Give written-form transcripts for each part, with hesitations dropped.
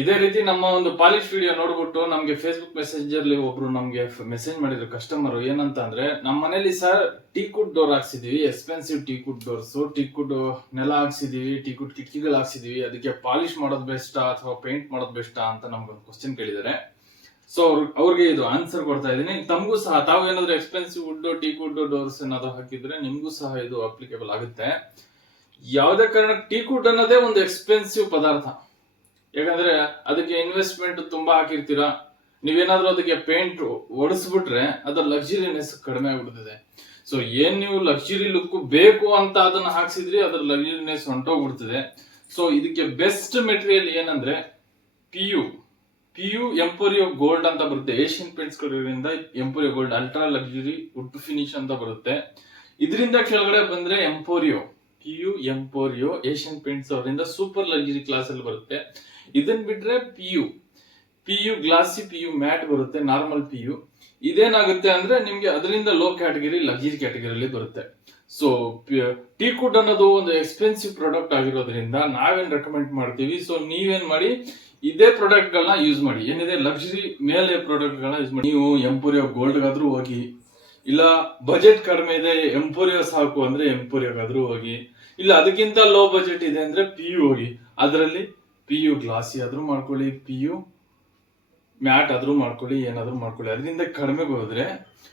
ಇದೇ ರೀತಿ ನಮ್ಮ ಒಂದು ಪಾಲಿಶ್ ವಿಡಿಯೋ ನೋಡ್ಬಿಟ್ಟು ನಮ್ಗೆ ಫೇಸ್ಬುಕ್ ಮೆಸೆಂಜರ್ ಒಬ್ರು ನಮ್ಗೆ ಮೆಸೇಜ್ ಮಾಡಿದ್ರು ಕಸ್ಟಮರ್. ಏನಂತ ಅಂದ್ರೆ, ನಮ್ಮ ಮನೇಲಿ ಸರ್ ಟೀಕುಡ್ ಡೋರ್ ಹಾಕ್ಸಿದೀವಿ, ಎಕ್ಸ್ಪೆನ್ಸಿವ್ ಟೀಕುಡ್ ಡೋರ್ಸ್, ಟೀಕುಡ್ ನೆಲ ಹಾಕ್ಸಿದೀವಿ, ಟೀಕುಡ್ ಕಿಟಕಿಗಳು ಹಾಕ್ಸಿದೀವಿ, ಅದಕ್ಕೆ ಪಾಲಿಶ್ ಮಾಡೋದು ಬೆಸ್ಟಾ ಅಥವಾ ಪೇಂಟ್ ಮಾಡೋದು ಬೆಸ್ಟಾ ಅಂತ ನಮ್ಗೊಂದು ಕ್ವಶನ್ ಕೇಳಿದ್ದಾರೆ. ಸೊ ಅವ್ರಿಗೆ ಇದು ಆನ್ಸರ್ ಕೊಡ್ತಾ ಇದೀನಿ. ತಮಗೂ ಸಹ ತಾವು ಏನಾದ್ರು ಎಕ್ಸ್ಪೆನ್ಸಿವ್ ವುಡ್ ಟೀಕುಡ್ ಡೋರ್ಸ್ ಏನಾದ್ರು ಹಾಕಿದ್ರೆ ನಿಮ್ಗೂ ಸಹ ಇದು ಅಪ್ಲಿಕೇಬಲ್ ಆಗುತ್ತೆ. ಯಾವುದೇ ಕಾರಣ ಟೀಕುಡ್ ಅನ್ನೋದೇ ಒಂದು ಎಕ್ಸ್ಪೆನ್ಸಿವ್ ಪದಾರ್ಥ. ಯಾಕಂದ್ರೆ ಅದಕ್ಕೆ ಇನ್ವೆಸ್ಟ್ಮೆಂಟ್ ತುಂಬಾ ಹಾಕಿರ್ತೀರಾ. ನೀವೇನಾದ್ರೂ ಅದಕ್ಕೆ ಪೇಂಟ್ ಹೊಡಿಸ್ಬಿಟ್ರೆ ಅದರ ಲಕ್ಸುರಿನೆಸ್ ಕಡಿಮೆ ಆಗ್ಬಿಡ್ತದೆ. ಸೊ ಏನ್ ನೀವು ಲಕ್ಸುರಿ ಲುಕ್ ಬೇಕು ಅಂತ ಅದನ್ನ ಹಾಕ್ಸಿದ್ರಿ, ಅದರ ಲಕ್ಸುರಿನೆಸ್ ಹೊಂಟೋಗ್ಬಿಡ್ತದೆ. ಸೊ ಇದಕ್ಕೆ ಬೆಸ್ಟ್ ಮೆಟೀರಿಯಲ್ ಏನಂದ್ರೆ PU ಎಂಪೋರಿಯೋ ಗೋಲ್ಡ್ ಅಂತ ಬರುತ್ತೆ. ಏಷ್ಯನ್ ಪೇಂಟ್ಸ್ ಗಳಿಂದ Emporio gold ultra luxury wood finish ಅಂತ ಬರುತ್ತೆ. ಇದರಿಂದ ಕೆಳಗಡೆ ಬಂದ್ರೆ PU ಎಂಪೋರಿಯೋ ಏಷ್ಯನ್ ಪೇಂಟ್ಸ್ ಅವರಿಂದ ಸೂಪರ್ ಲಕ್ಸುರಿ ಕ್ಲಾಸ್ ಅಲ್ಲಿ ಬರುತ್ತೆ. ಇದನ್ ಬಿಟ್ರೆ PU ಗ್ಲಾಸಿ, PU ಮ್ಯಾಟ್ ಬರುತ್ತೆ, ನಾರ್ಮಲ್ PU. ಇದೇನಾಗುತ್ತೆ ಅಂದ್ರೆ ನಿಮ್ಗೆ ಅದರಿಂದ ಲೋ ಕ್ಯಾಟಗರಿ ಲಕ್ಸುರಿ ಕ್ಯಾಟಗರಿಯಲ್ಲಿ ಬರುತ್ತೆ. ಸೊ ಟೀಕುಡ್ ಅನ್ನೋದು ಒಂದು ಎಕ್ಸ್ಪೆನ್ಸಿವ್ ಪ್ರಾಡಕ್ಟ್ ಆಗಿರೋದ್ರಿಂದ ನಾವೇನ್ ರೆಕಮೆಂಡ್ ಮಾಡ್ತೀವಿ, ಸೊ ನೀವೇನ್ ಮಾಡಿ ಇದೇ ಪ್ರಾಡಕ್ಟ್ ಗಳನ್ನ ಯೂಸ್ ಮಾಡಿ. ಏನಿದೆ ಲಕ್ಸುರಿ ಮೇಲೆ ಪ್ರಾಡಕ್ಟ್ ಗಳನ್ನ ಯೂಸ್ ಮಾಡಿ. ನೀವು ಎಂಪೋರಿಯೋ ಗೋಲ್ಡ್ ಗಾದ್ರೂ ಹೋಗಿ, ಇಲ್ಲ ಬಜೆಟ್ ಕಡಿಮೆ ಇದೆ ಎಂಪೋರಿಯೋ ಸಾಕು ಅಂದ್ರೆ ಎಂಪೋರಿಯೋಗಾದ್ರೂ ಹೋಗಿ, ಇಲ್ಲ ಅದಕ್ಕಿಂತ ಲೋ ಬಜೆಟ್ ಇದೆ ಅಂದ್ರೆ PU ಹೋಗಿ. ಅದರಲ್ಲಿ PU ಗ್ಲಾಸಿ ಆದ್ರೂ ಮಾಡ್ಕೊಳ್ಳಿ, PU ಮ್ಯಾಟ್ ಆದ್ರೂ ಮಾಡ್ಕೊಳ್ಳಿ, ಏನಾದ್ರೂ ಮಾಡ್ಕೊಳ್ಳಿ. ಅದರಿಂದ ಕಡಿಮೆಗೆ ಹೋದ್ರೆ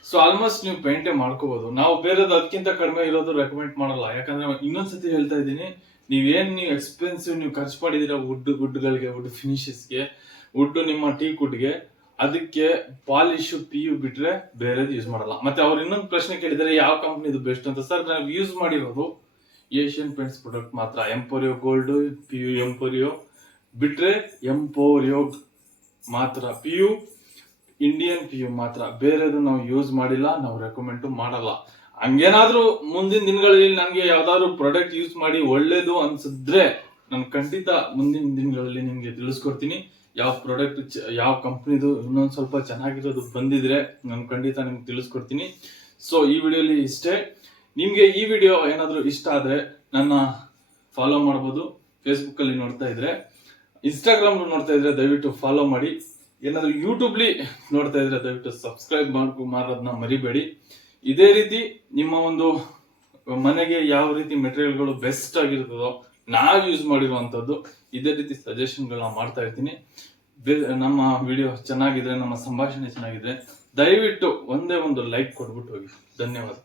ಸೊ ಆಲ್ಮೋಸ್ಟ್ ನೀವು ಪೇಂಟೇ ಮಾಡ್ಕೋಬಹುದು. ನಾವು ಬೇರೆದು ಅದಕ್ಕಿಂತ ಕಡಿಮೆ ಇರೋದು ರೆಕಮೆಂಡ್ ಮಾಡಲ್ಲ. ಯಾಕಂದ್ರೆ ಇನ್ನೊಂದ್ಸತಿ ಹೇಳ್ತಾ ಇದ್ದೀನಿ, ನೀವು ಎಕ್ಸ್ಪೆನ್ಸಿವ್ ನೀವು ಖರ್ಚು ಮಾಡಿದೀರ ವುಡ್ಗಳಿಗೆ, ವುಡ್ ಫಿನಿಶಸ್ಗೆ, ವುಡ್ ನಿಮ್ಮ ಟೀಕುಡ್ಗೆ, ಅದಕ್ಕೆ ಪಾಲಿಶ್ PU ಬಿಟ್ರೆ ಬೇರೆದು ಯೂಸ್ ಮಾಡಲ್ಲ. ಮತ್ತೆ ಅವ್ರು ಇನ್ನೊಂದು ಪ್ರಶ್ನೆ ಕೇಳಿದರೆ ಯಾವ ಕಂಪ್ನಿದು ಬೆಸ್ಟ್ ಅಂತ. ಸರ್ ನಾವು ಯೂಸ್ ಮಾಡಿರೋದು ಏಷ್ಯನ್ ಪೇಂಟ್ಸ್ ಪ್ರಾಡಕ್ಟ್ ಮಾತ್ರ. ಎಂಪೋರಿಯೋ ಗೋಲ್ಡ್, PU ಎಂಪೋರಿಯೋ ಬಿಟ್ರೆ ಎಂಪೋರಿಯೋ ಮಾತ್ರ, PU ಇಂಡಿಯನ್ PU ಮಾತ್ರ. ಬೇರೆದು ನಾವು ಯೂಸ್ ಮಾಡಿಲ್ಲ, ನಾವು ರೆಕಮೆಂಡ್ ಮಾಡಲ್ಲ. ಹಂಗೇನಾದ್ರೂ ಮುಂದಿನ ದಿನಗಳಲ್ಲಿ ನನ್ಗೆ ಯಾವ್ದಾದ್ರು ಪ್ರಾಡಕ್ಟ್ ಯೂಸ್ ಮಾಡಿ ಒಳ್ಳೇದು ಅನ್ಸಿದ್ರೆ ನಾನು ಖಂಡಿತ ಮುಂದಿನ ದಿನಗಳಲ್ಲಿ ನಿಮ್ಗೆ ತಿಳಿಸ್ಕೊಡ್ತೀನಿ. ಯಾವ ಪ್ರಾಡಕ್ಟ್ ಯಾವ ಕಂಪ್ನಿದು ಇನ್ನೊಂದ್ ಸ್ವಲ್ಪ ಚೆನ್ನಾಗಿರೋದು ಬಂದಿದ್ರೆ ನಾನು ಖಂಡಿತ ನಿಮ್ಗೆ ತಿಳಿಸ್ಕೊಡ್ತೀನಿ. ಸೊ ಈ ವಿಡಿಯೋಲಿ ಇಷ್ಟೇ. ನಿಮ್ಗೆ ಈ ವಿಡಿಯೋ ಏನಾದ್ರು ಇಷ್ಟ ಆದ್ರೆ ನನ್ನ ಫಾಲೋ ಮಾಡ್ಬೋದು. ಫೇಸ್ಬುಕ್ ಅಲ್ಲಿ ನೋಡ್ತಾ ಇದ್ರೆ, ಇನ್ಸ್ಟಾಗ್ರಾಮ್ ನೋಡ್ತಾ ಇದ್ರೆ ದಯವಿಟ್ಟು ಫಾಲೋ ಮಾಡಿ. ಏನಾದ್ರು ಯೂಟ್ಯೂಬ್ಲಿ ನೋಡ್ತಾ ಇದ್ರೆ ದಯವಿಟ್ಟು ಸಬ್ಸ್ಕ್ರೈಬ್ ಮಾಡೋದನ್ನ ಮರಿಬೇಡಿ. ಇದೇ ರೀತಿ ನಿಮ್ಮ ಒಂದು ಮನೆಗೆ ಯಾವ ರೀತಿ ಮೆಟೀರಿಯಲ್ಗಳು ಬೆಸ್ಟ್ ಆಗಿರ್ತದೋ ನಾವ್ ಯೂಸ್ ಮಾಡಿರುವಂತದ್ದು, ಇದೇ ರೀತಿ ಸಜೆಷನ್ಗಳನ್ನ ಮಾಡ್ತಾ ಇರ್ತೀನಿ. ನಮ್ಮ ವಿಡಿಯೋ ಚೆನ್ನಾಗಿದ್ರೆ, ನಮ್ಮ ಸಂಭಾಷಣೆ ಚೆನ್ನಾಗಿದ್ರೆ ದಯವಿಟ್ಟು ಒಂದೇ ಒಂದು ಲೈಕ್ ಕೊಟ್ಬಿಟ್ಟು ಹೋಗಿ. ಧನ್ಯವಾದ.